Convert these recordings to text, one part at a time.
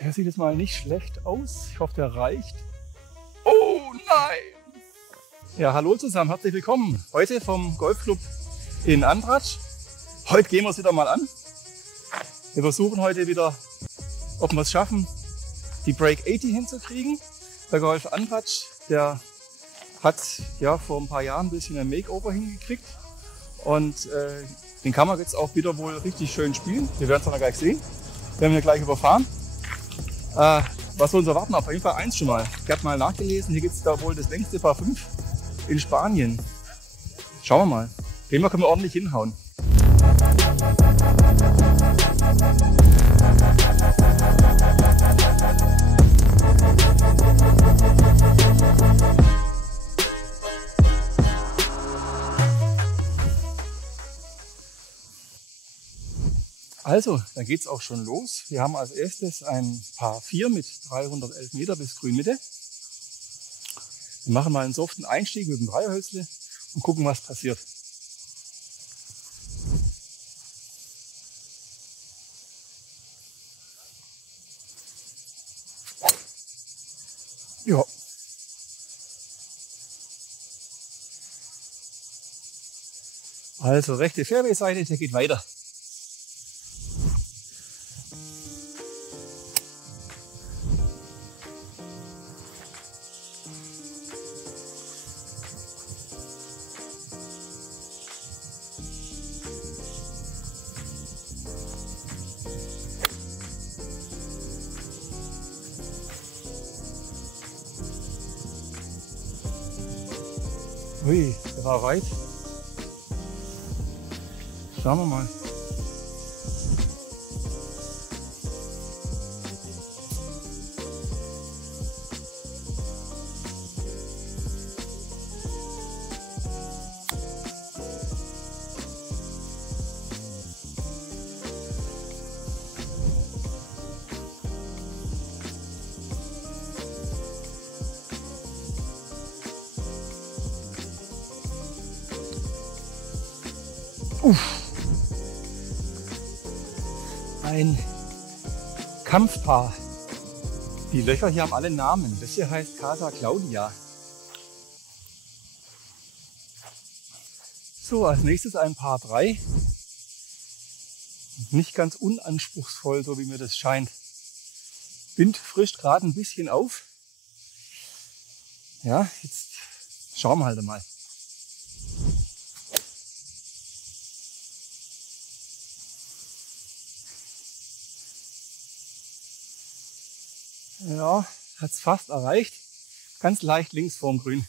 Der sieht jetzt mal nicht schlecht aus. Ich hoffe, der reicht. Oh nein! Ja, hallo zusammen, herzlich willkommen. Heute vom Golfclub in Andratsch. Heute gehen wir es wieder mal an. Wir versuchen heute wieder, ob wir es schaffen, die Break 80 hinzukriegen. Der Golf Andratsch, der hat ja vor ein paar Jahren ein bisschen ein Makeover hingekriegt. Und den kann man jetzt auch wieder wohl richtig schön spielen. Wir werden es noch gleich sehen. Wir haben hier gleich überfahren. Was wir uns erwarten, auf jeden Fall eins schon mal. Ich habe mal nachgelesen, hier gibt es da wohl das längste Par 5 in Spanien. Schauen wir mal. Den können wir ordentlich hinhauen. Also, dann geht es auch schon los. Wir haben als erstes ein Par 4 mit 311 Meter bis Grünmitte. Wir machen mal einen soften Einstieg mit dem Dreierhölzle und gucken, was passiert. Ja. Also, rechte Fairway-Seite, der geht weiter. Ui, der war weit. Schauen wir mal. Ein Kampfpaar. Die Löcher hier haben alle Namen. Das hier heißt Casa Claudia. So, als nächstes ein Par 3. Nicht ganz unanspruchsvoll, so wie mir das scheint. Wind frischt gerade ein bisschen auf. Ja, jetzt schauen wir halt mal. Ja, hat es fast erreicht. Ganz leicht links vorm Grün.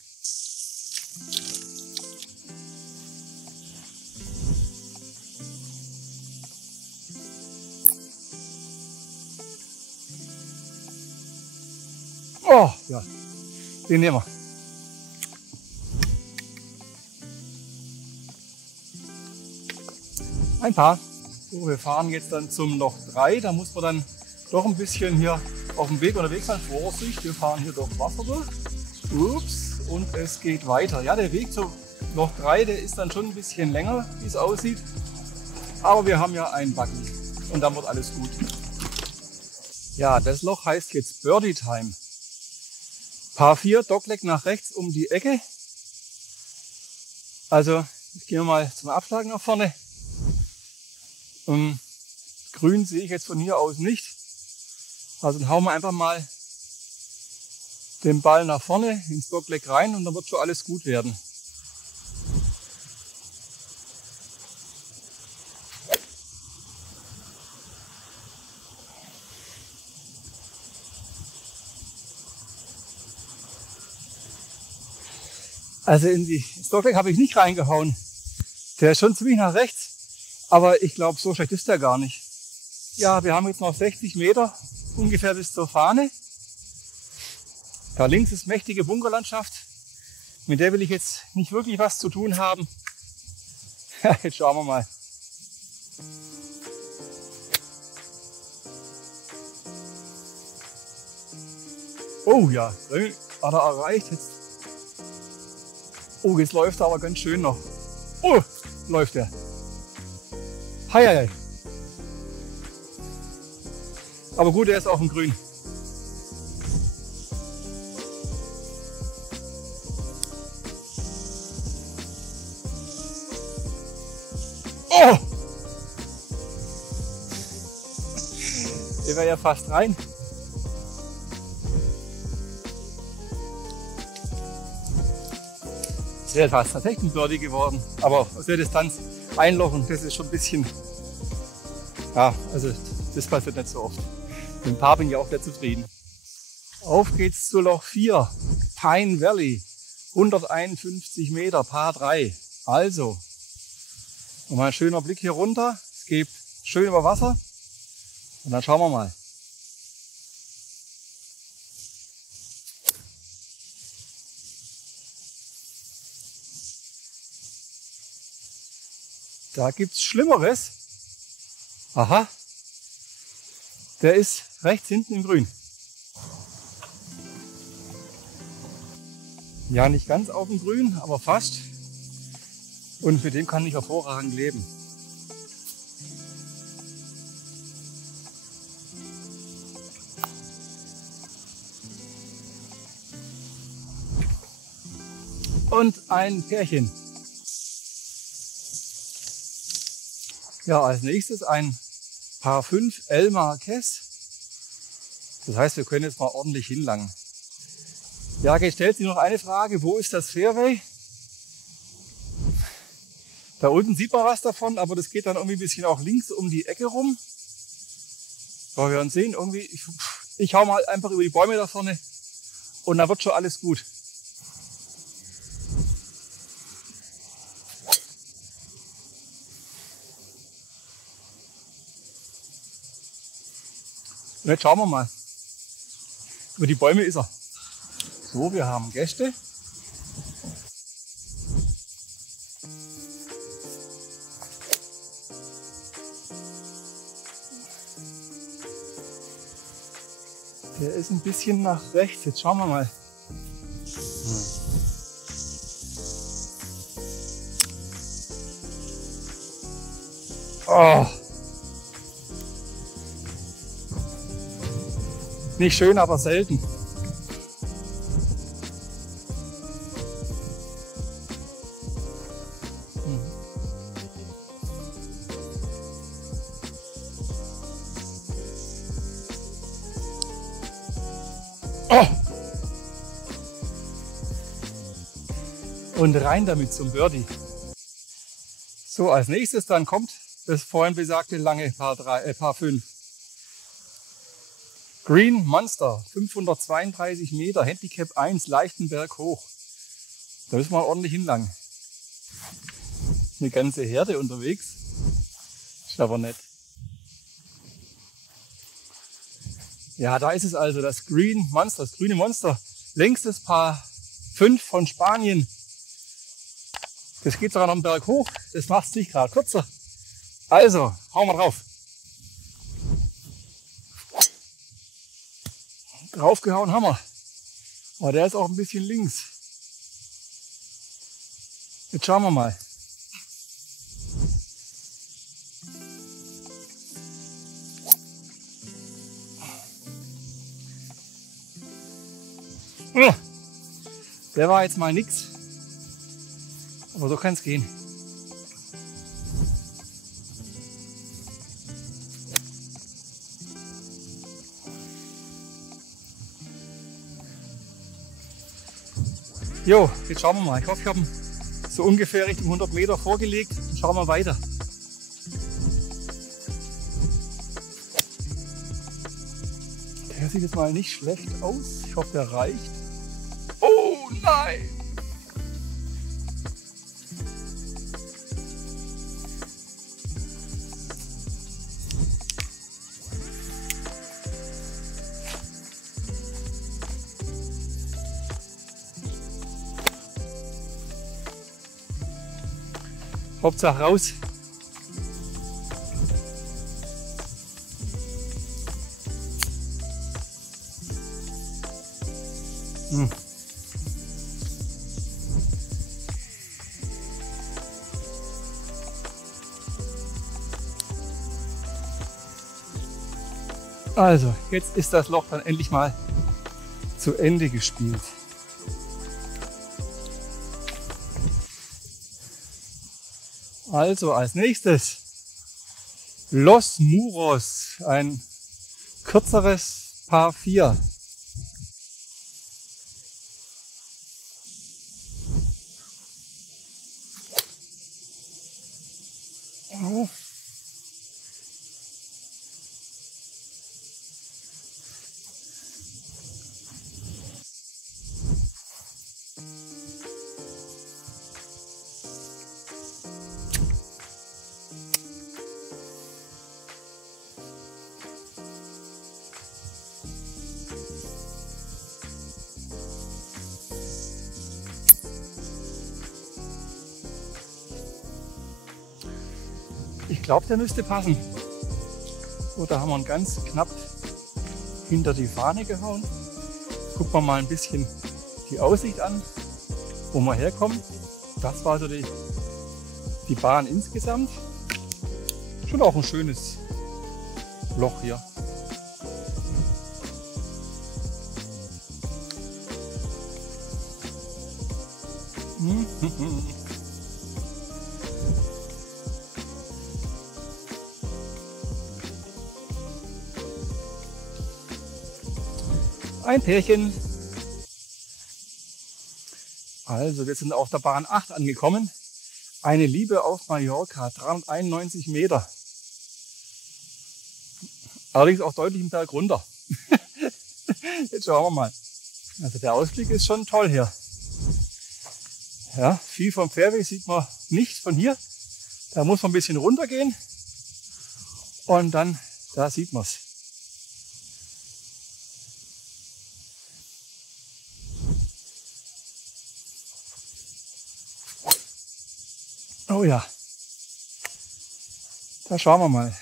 Oh, ja, den nehmen wir. Ein Paar. So, wir fahren jetzt dann zum Loch 3. Da muss man dann doch ein bisschen hier auf dem Weg unterwegs sein. Vorsicht, wir fahren hier durch Wasser durch. Ups, und es geht weiter. Ja, der Weg zu Loch 3, der ist dann schon ein bisschen länger, wie es aussieht. Aber wir haben ja einen Buggy und dann wird alles gut. Ja, das Loch heißt jetzt Birdie Time. Par 4, Dogleg nach rechts um die Ecke. Also, jetzt gehen wir mal zum Abschlag nach vorne. Grün sehe ich jetzt von hier aus nicht. Also dann hauen wir einfach mal den Ball nach vorne ins Dogleg rein und dann wird schon alles gut werden. Also ins Dogleg habe ich nicht reingehauen. Der ist schon ziemlich nach rechts, aber ich glaube, so schlecht ist der gar nicht. Ja, wir haben jetzt noch 60 Meter. Ungefähr bis zur Fahne. Da links ist mächtige Bunkerlandschaft. Mit der will ich jetzt nicht wirklich was zu tun haben. Jetzt schauen wir mal. Oh ja, hat er erreicht. Oh, jetzt läuft er aber ganz schön noch. Oh, läuft er. Hei, hei. Aber gut, er ist auf dem Grün. Oh! Der wäre ja fast rein. Es wäre fast tatsächlich ein Birdie geworden. Aber aus der Distanz einlochen, das ist schon ein bisschen... Ja, also das passiert nicht so oft. Mit dem Paar bin ich auch sehr zufrieden. Auf geht's zu Loch 4. Pine Valley. 151 Meter, Paar 3. Also, nochmal ein schöner Blick hier runter. Es geht schön über Wasser. Und dann schauen wir mal. Da gibt's Schlimmeres. Aha. Der ist rechts hinten im Grün. Ja, nicht ganz auf dem Grün, aber fast. Und mit dem kann ich hervorragend leben. Und ein Pärchen. Ja, als nächstes ein Paar 5 El Marquez. Das heißt, wir können jetzt mal ordentlich hinlangen. Ja, jetzt stellt sich noch eine Frage, wo ist das Fairway? Da unten sieht man was davon, aber das geht dann irgendwie ein bisschen auch links um die Ecke rum. So, wir werden sehen, irgendwie, ich hau mal einfach über die Bäume da vorne und dann wird schon alles gut. Und jetzt schauen wir mal. Über die Bäume ist er. So, wir haben Gäste. Der ist ein bisschen nach rechts. Jetzt schauen wir mal. Oh. Nicht schön, aber selten. Oh. Und rein damit zum Birdie. So, als nächstes dann kommt das vorhin besagte lange Paar 5. Green Monster, 532 Meter, Handicap 1, leichten Berg hoch. Da müssen wir ordentlich hinlangen. Eine ganze Herde unterwegs. Ist aber nett. Ja, da ist es also, das Green Monster, das grüne Monster. Längstes Paar 5 von Spanien. Das geht sogar noch einen Berg hoch. Das macht es nicht gerade kürzer. Also, hauen wir drauf. Draufgehauen haben wir. Aber der ist auch ein bisschen links. Jetzt schauen wir mal. Der war jetzt mal nix. Aber so kann es gehen. Jo, jetzt schauen wir mal. Ich hoffe, ich habe ihn so ungefähr Richtung 100 Meter vorgelegt. Dann schauen wir weiter. Der sieht jetzt mal nicht schlecht aus. Ich hoffe, der reicht. Oh nein! Hauptsache raus. Also, jetzt ist das Loch dann endlich mal zu Ende gespielt. Also als nächstes Los Muros, ein kürzeres Par 4. Oh. Ich glaube, der müsste passen. So, da haben wir ihn ganz knapp hinter die Fahne gehauen. Gucken wir mal ein bisschen die Aussicht an, wo wir herkommen. Das war so die Bahn insgesamt. Schon auch ein schönes Loch hier. Ein Pärchen. Also, wir sind auf der Bahn 8 angekommen. Eine Liebe auf Mallorca, 391 Meter. Allerdings auch deutlich im Berg runter. Jetzt schauen wir mal. Also der Ausblick ist schon toll hier. Ja, viel vom Fairway sieht man nicht von hier. Da muss man ein bisschen runter gehen. Und dann, da sieht man es. Oh ja, da schauen wir mal.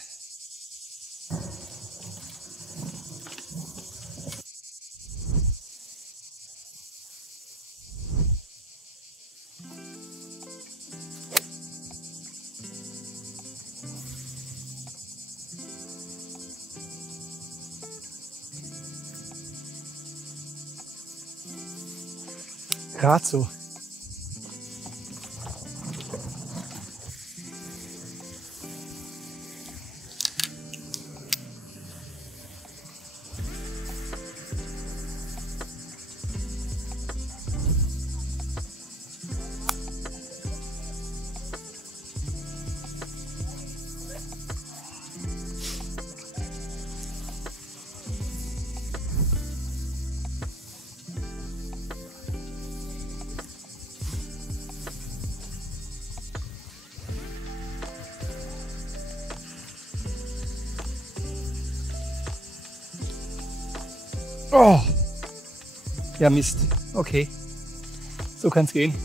Gerade so. Oh, ja Mist. Okay, so kann es gehen.